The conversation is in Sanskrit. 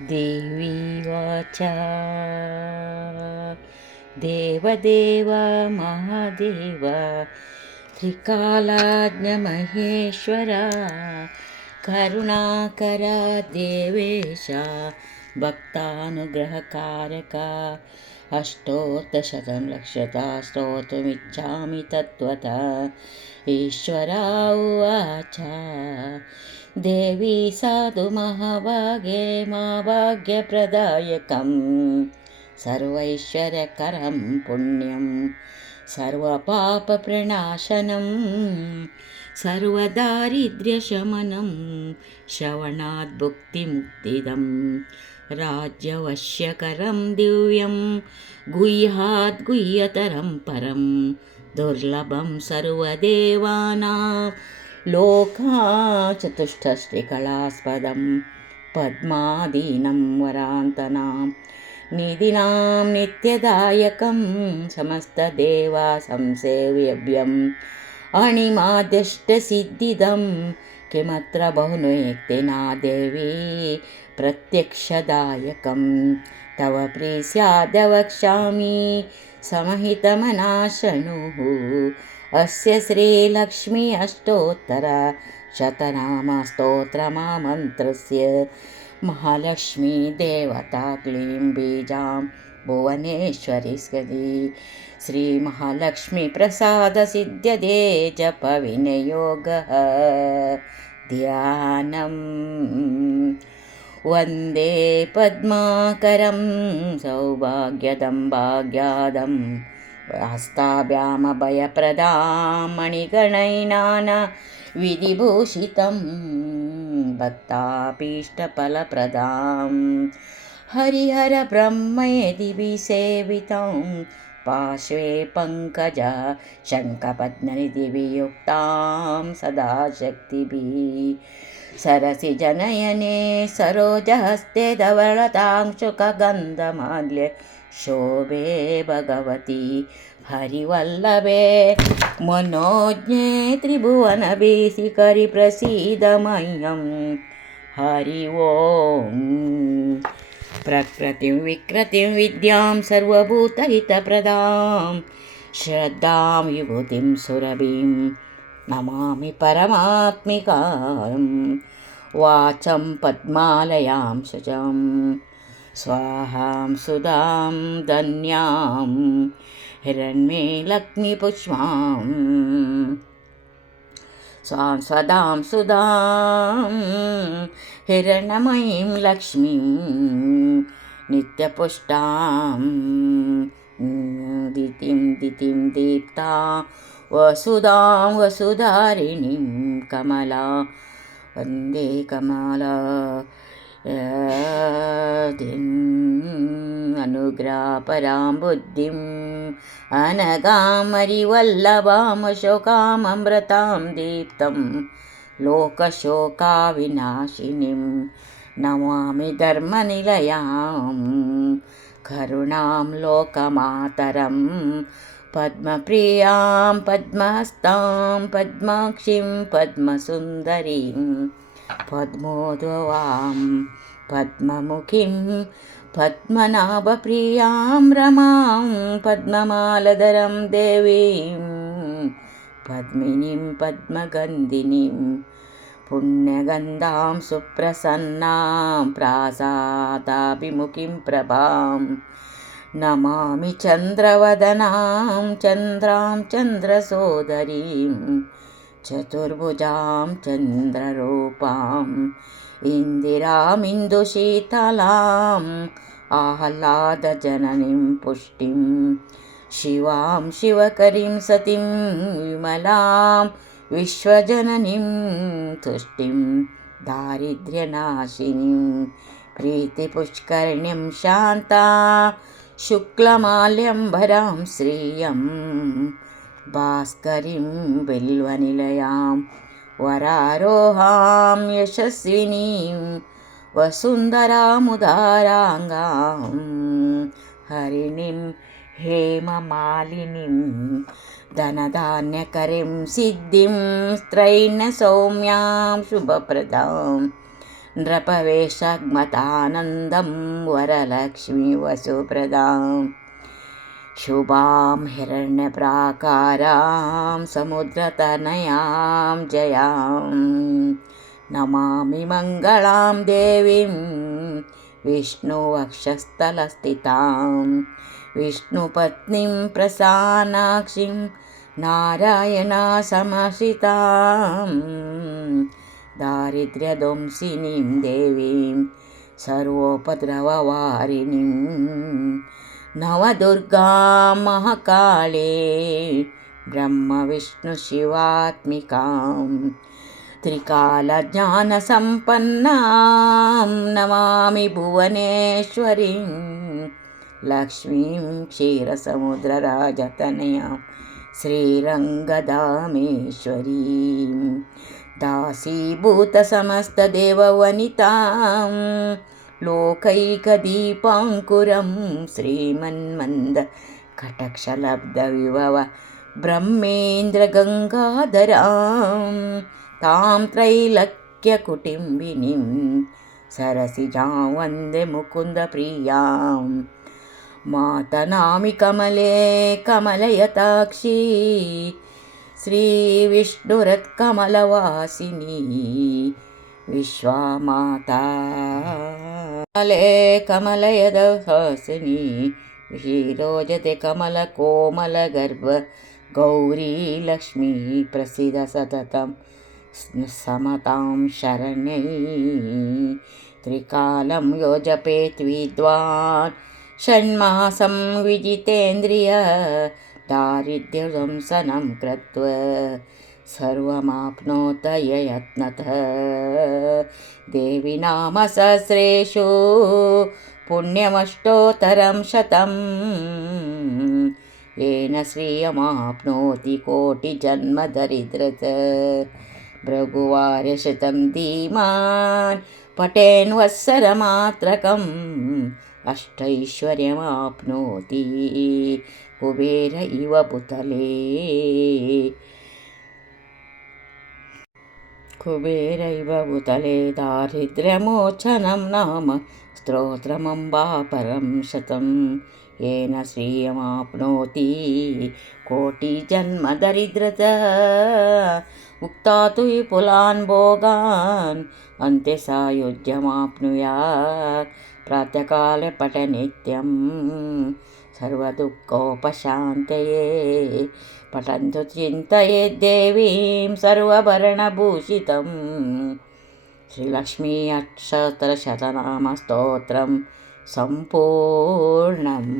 देवी वाचा देवदेव महादेव त्रिकालाज्ञमहेश्वरा करुणाकरा देवेश भक्तानुग्रहकारका अष्टोत्तरशतं लक्षता स्तोतुमिच्छामि तत्त्वतः ईश्वरा उवाच देवी साधु महाभागे मा भाग्यप्रदायकं सर्वैश्वर्यकरं पुण्यं सर्वपापप्रणाशनं सर्वदारिद्र्यशमनं श्रवणात् भुक्तिमुक्तिदं राज्यवश्यकरं दिव्यं गुह्यात् गुह्यतरं परं दुर्लभं सर्वदेवानां लोकाचतुष्टष्टिकलास्पदं पद्मादीनं वरान्तनां निधिनां नित्यदायकं समस्तदेवा संसेव्यव्यम् अणिमाद्यष्टसिद्धिदं किमत्र बहुनोक्तिना देवी प्रत्यक्षदायकं तव प्रीस्याद्वक्ष्यामि समहितमनाशनुः अस्य श्रीलक्ष्मी अष्टोत्तरशतनामस्तोत्रमामन्त्रस्य महालक्ष्मी देवता क्लीं बीजां भुवनेश्वरी स्कदी श्रीमहालक्ष्मीप्रसादसिद्ध्यते जपविनियोगः ध्यानम् वन्दे पद्माकरं सौभाग्यदं भाग्यादं हस्ताभ्यामभयप्रदां मणिगणैनाना विधिभूषितं भक्ताभीष्टफलप्रदां हरिहरब्रह्मेदिभिसेवितं पार्श्वे पङ्कजा शङ्खपद्मनिधिवियुक्तां सदा शक्तिभिः सरसिजनयने सरोजहस्ते धवलतां शुकगन्धमाल्ये शोभे भगवती हरिवल्लभे मनोज्ञे त्रिभुवनभीतिकरि प्रसीद मह्यं हरि ओम् प्रकृतिं विकृतिं विद्यां सर्वभूतहितप्रदां श्रद्धां विभूतिं सुरभिं नमामि परमात्मिकां वाचं पद्मालयां शुचं स्वाहां सुधां धन्यां हिरण्मे लक्ष्मीपुष्पां स्वां स्वदां सुधां हिरण्मयीं लक्ष्मीं नित्यपुष्टां दितिं दीप्ता वसुधां वसुधारिणीं कमला वन्दे कमला अनुग्रहपरां बुद्धिं अनगां हरिवल्लभां शोकाममृतां दीप्तं लोकशोकाविनाशिनीं नमामि धर्मनिलयां करुणां लोकमातरं पद्मप्रियां पद्महस्तां पद्माक्षीं पद्मसुन्दरीं पद्मोद्भवां पद्ममुखीं पद्मनाभप्रियां रमां पद्ममालधरं देवीं पद्मिनीं पद्मगन्धिनीं पुण्यगन्धां सुप्रसन्नां प्रासादाभिमुखीं प्रभां नमामि चन्द्रवदनां चन्द्रां चन्द्रसोदरीं चतुर्भुजां चन्द्ररूपाम् इन्दिरामिन्दुशीतलाम् आह्लादजननीं पुष्टिं शिवां शिवकरीं सतीं विमलां विश्वजननीं तुष्टिं दारिद्र्यनाशिनीं प्रीतिपुष्करिणीं शान्ता शुक्लमाल्यम्बरां श्रियं भास्करीं बिल्वनिलयां वरारोहां यशस्विनीं वसुन्धरामुदाराङ्गां हरिणीं हेममालिनीं धनधान्यकरीं सिद्धिं स्त्रैणसौम्यां शुभप्रदां नृपवेशग्मतानन्दं वरलक्ष्मी वसुप्रदां शुभां हिरण्यप्राकारां समुद्रतनयां जयां नमामि मङ्गलां देवीं विष्णुवक्षस्थलस्थितां विष्णुपत्नीं प्रसन्नाक्षीं नारायणसमाश्रितां दारिद्र्यध्वंसिनीं देवीं सर्वोपद्रववारिणीं नवदुर्गां महाकाले ब्रह्मविष्णुशिवात्मिकां त्रिकालज्ञानसम्पन्नां नमामि भुवनेश्वरीं लक्ष्मीं क्षीरसमुद्रराजतनयां श्रीरङ्गधामेश्वरीं दासीभूतसमस्तदेववनितां लोकैकदीपाङ्कुरं श्रीमन्मन्दकटाक्षलब्धविभव ब्रह्मेन्द्रगङ्गाधरां तां त्रैलोक्यकुटुम्बिनीं सरसिजां वन्दे मुकुन्दप्रियां मातनामि कमले कमलयताक्षी श्रीविष्णुरत्कमलवासिनी विश्वामाता कमले कमलयदहासिनी क्षीरोजते कमलकोमलगर्भ गौरी लक्ष्मी प्रसीद सततं समतां शरण्यै त्रिकालं यो जपेत् विद्वान् षण्मासं विजितेन्द्रिय दारिद्र्यदंशनं कृत्वा सर्वमाप्नोत यत्नतः देवी नाम सहस्रेषु पुण्यमष्टोत्तरं शतं येन श्रियमाप्नोति कोटिजन्मदरिद्रत भृगुवार्यशतं धीमान् पठेन् वत्सरमात्रकम् अष्टैश्वर्यमाप्नोति कुबेर इव भूतले कुबेरैव भूतले दारिद्र्यमोचनं नाम स्तोत्रमम्बा परं शतं येन श्रियमाप्नोति कोटिजन्मदरिद्रत उक्ता तु विपुलान् भोगान् अन्ते सायुज्यमाप्नुयात् प्रातःकाले पठनित्यं सर्वदुःखोपशान्तये पठन्तु चिन्तयेद्देवीं सर्वभरणभूषितं श्रीलक्ष्मी अष्टोत्तरशतनामस्तोत्रं सम्पूर्णम्।